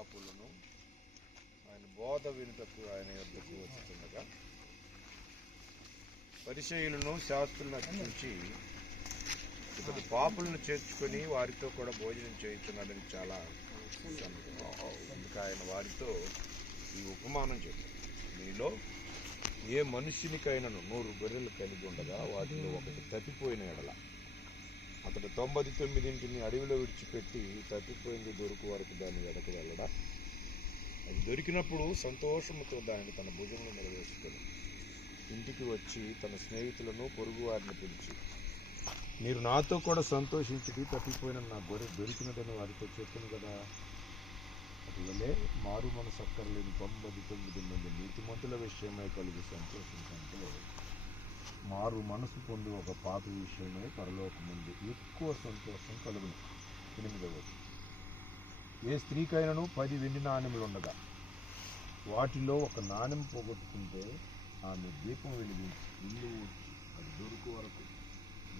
పాపులను ఆయన బోధ వినుటకు ఆయన యొద్దకు వస్తుండగా పరిచయులను శాస్త్రులను అర్పించి ఇతడు పాపులను చేర్చుకొని వారితో కూడా భోజనం చేయించున్నాడని చాలా అందుకు ఆయన వారితో ఈ ఉపమానం చెప్పాడు. మీలో ఏ మనిషినికైనాను నూరు గొర్రెలు కలిగి ఉండగా వాటిలో ఒకటి తప్పిపోయిన ఎడల. అతడు తొంభై తొమ్మిదింటిని అడవిలో విడిచిపెట్టి తప్పిపోయింది దొరుకు వరకు దాన్ని వెనక వెళ్ళడా? అది దొరికినప్పుడు సంతోషంతో దానిని తన భుజంలో నిలవేసుకొని ఇంటికి వచ్చి తన స్నేహితులను పొరుగు వారిని పిలిచి మీరు నాతో కూడా సంతోషించి తప్పిపోయిన నా గొర్రె దొరికినదని వారితో చెప్పాను కదా? అటువలే మారు మనసు అక్కర్లేని తొంభై తొమ్మిది మంది నీతిమంతుల విషయమై కలిగి సంతోషించంటే మారు మనసు పొంది ఒక పాత విషయమై పరలోకము ఎక్కువ సంతోషం కలుగును. ఎనిమిదవది ఏ స్త్రీకైనను పది వెండి నాణ్యములు ఉండగా వాటిలో ఒక నాణ్యం పోగొట్టుకుంటే ఆమె దీపం వెలిగించి ఇల్లు అది దొరుకు వరకు.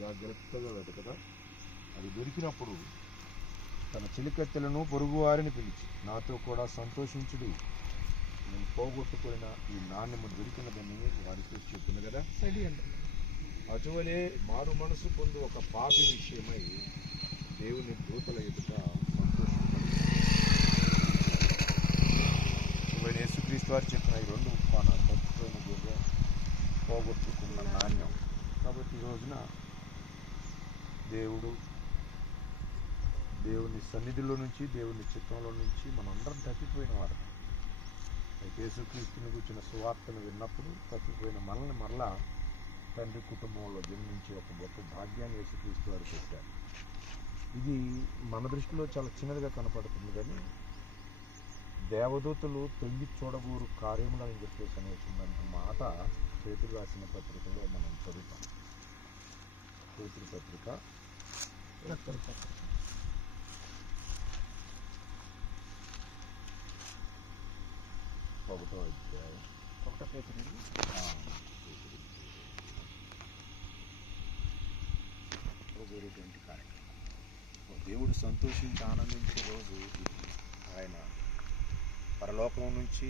జాగ్రత్తగా వెతకదా అది దొరికినప్పుడు తన చెలికత్తెలను పొరుగువారిని పిలిచి నాతో కూడా సంతోషించుడు. నేను పోగొట్టుకున్న ఈ నాణ్యము దొరికినదని వారితో చెప్పింది కదా? అటువలే మారు మనసు పొందు ఒక పాపి విషయమై దేవుని దూతల ఎదుట సంతోషం యేసుక్రీస్తు వారు చెప్పిన ఈ రెండు ఉపానాలు తప్పిపోయిన గొర్రె పోగొట్టుకున్న నాణ్యం. కాబట్టి ఈ రోజున దేవుడు దేవుని సన్నిధిలో నుంచి దేవుని చిత్తంలో నుంచి మనందరం తప్పిపోయిన వారు. అయితే యేసుక్రీస్తుని కూర్చున్న సువార్తను విన్నప్పుడు తప్పిపోయిన మనల్ని మరలా తండ్రి కుటుంబంలో జన్మించే ఒక గొప్ప భాగ్యాన్ని యేసుక్రీస్తు వారు పెట్టారు. ఇది మన దృష్టిలో చాలా చిన్నదిగా కనపడుతుంది కానీ దేవదూతలు తొంగి చూడగూరు కార్యములని చెప్పేసి అనేటువంటి మాట పేతురు రాసిన పత్రికలో మనం చదువుతాం. పేతురు పత్రిక ఒకటో అధ్యాయం. ఒకటో పేతురు ఆ, కార్యక్రమం. దేవుడు సంతోషించి ఆనందించే రోజు ఆయన పరలోకం నుంచి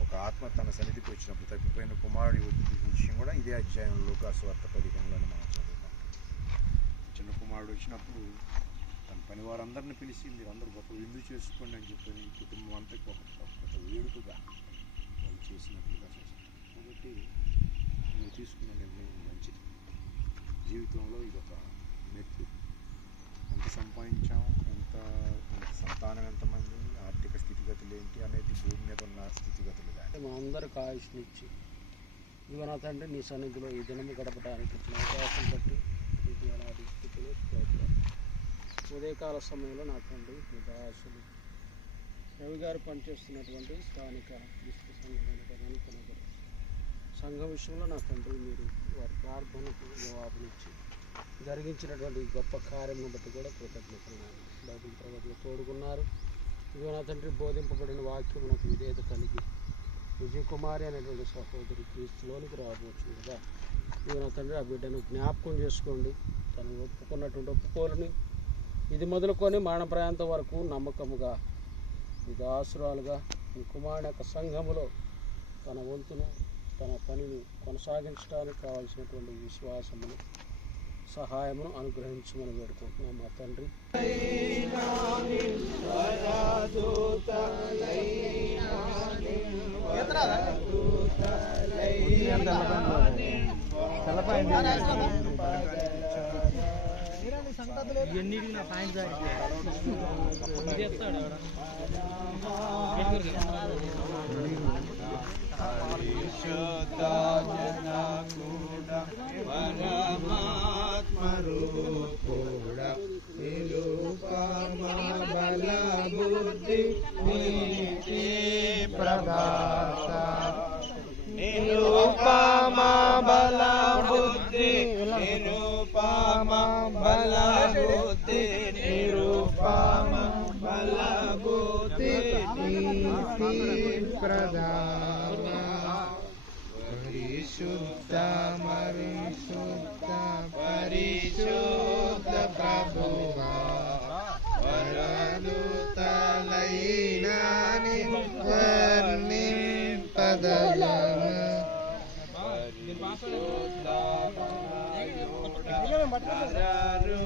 ఒక ఆత్మ తన సన్నిధికి వచ్చినప్పుడు తప్పిపోయిన కుమారుడి విషయం కూడా ఇదే అధ్యాయంలో లోకాసువార్త పదిహేనులను మనం చదువుతాం. చిన్న కుమారుడు వచ్చినప్పుడు తన పని వారందరిని పిలిచి మీరు అందరూ గొప్ప విందు చేసుకోండి అని చెప్పి కుటుంబం అంతా ఒక గొప్ప వేడుకగా వాళ్ళు చేసినట్లుగా కాబట్టి మీరు తీసుకున్న నిర్ణయం మంచిది. జీవితంలో ఇది ఒక మెట్టు ఎంత సంపాదించాం ఎంత సంతానం ఎంతమంది ఆర్థిక స్థితిగతులు ఏంటి అనేది భూమి మీద ఉన్న స్థితిగతులు కానీ. మా అందరికి ఆయుష్నిచ్చి ఇవన్న తండ్రి నీ సన్నిధిలో ఈ దినము గడపడానికి అవకాశం బట్టి నీకు ఎలాంటి స్థితిలో ఉదయకాల సమయంలో నా తండ్రి మీ దాసులు రవి గారు పనిచేస్తున్నటువంటి స్థానిక విశ్వ సంఘం సంఘం విషయంలో నా తండ్రి మీరు వారి ప్రార్థనకు జవాబునిచ్చి జరిగించినటువంటి గొప్ప కార్యమును బట్టి కూడా కృతజ్ఞతలు బైబిల్ ప్రవక్తలు తోడుకున్నారు. ఇదిగో నా తండ్రి బోధింపబడిన వాక్యం నాకు విధేయత కలిగి విజయ కుమారి అనేటువంటి సహోదరి క్రీస్తులోనికి రాబోతుందిగా కదా. ఇదిగో నా తండ్రి ఆ బిడ్డను జ్ఞాపకం చేసుకోండి. తను ఒప్పుకున్నటువంటి ఒప్పుకోలని ఇది మొదలుకొని మరణ ప్రాంతం వరకు నమ్మకముగా మీ దాసురాలుగా మీ కుమారుని యొక్క సంఘములో తన వంతును తన పనిని కొనసాగించడానికి కావాల్సినటువంటి విశ్వాసమును సహాయమును అనుగ్రహించమని వేడుకుంటున్నాం మా తండ్రి. నిరుపమా ప్రదామ పరిశుద్ధ పరిశుద్ధ పరిశుద్ధ ప్రభువా వరలు తలైనాని వర్ణింపదయమ పరిశుద్ధ పదారు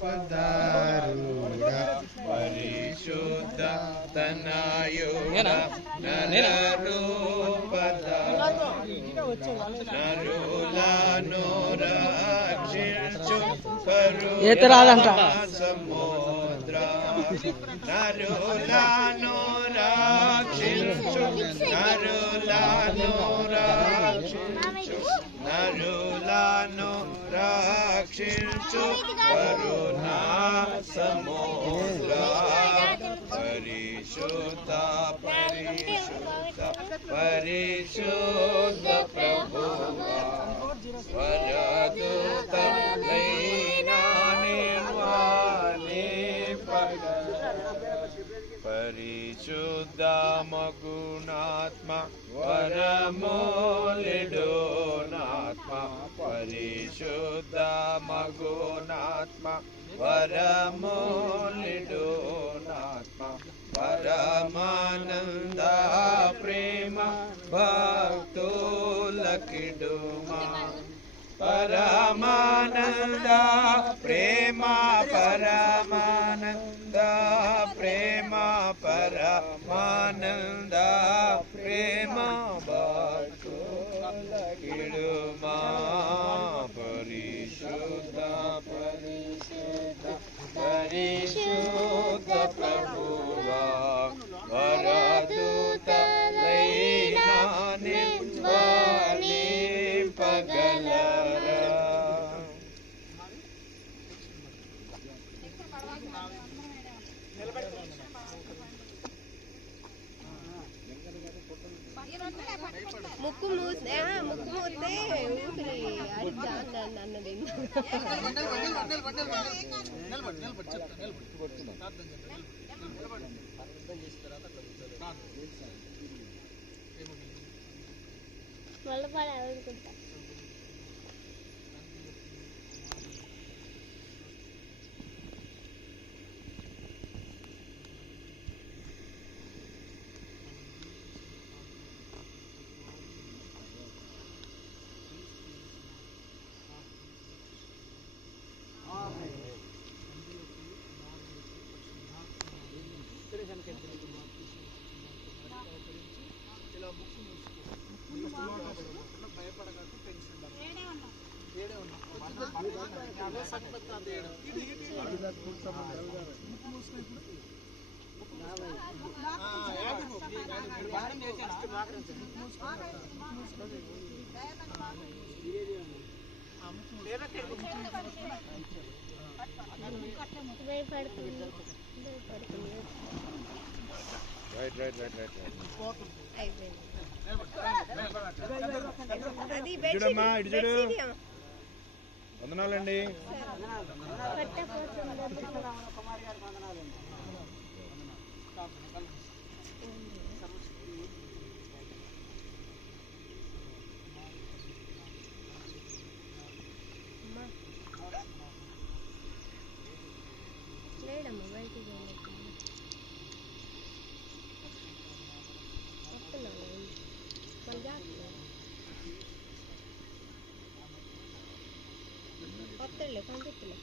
పదారు ఈత రాదంట. సముద్ర. నరులను రక్షించు నరులను రక్షించు నరులను రక్షించు కరుణా సముద్ర. పరిశుద్ధ పరిశుద్ధ పరిశుద్ధ ప్రభువా వరదూత పరిశుద్ధ మగుణాత్మ వరమూలిడు నాత్మ పరిశుద్ధ మగుణాత్మ వరమూలిడు నాత్మ परमानन्दा प्रेम भक्तो लकिडुमा। परमानन्दा प्रेम परमानन्दा प्रेम परमानन्दा प्रेम भक्तो लकिडुमा। परिशुद्ध परिशुद्ध परिशुद्ध प्रभुवा। ముక్కు మూస్తే ముక్కు మూస్తే ఊపిరి అరిచా అన్నది. మళ్ళీ భయపడుతుంది right right right right right అయిపోయింది అది ఇటు చూడమ్మా, వందనాలండి. వస్తాడులే పంపిస్తులే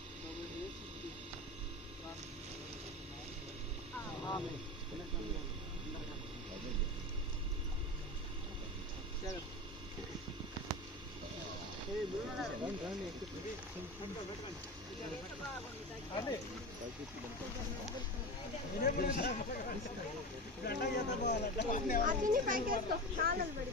ఆ చిన్ని పైకి వేసుకో కాలం పడి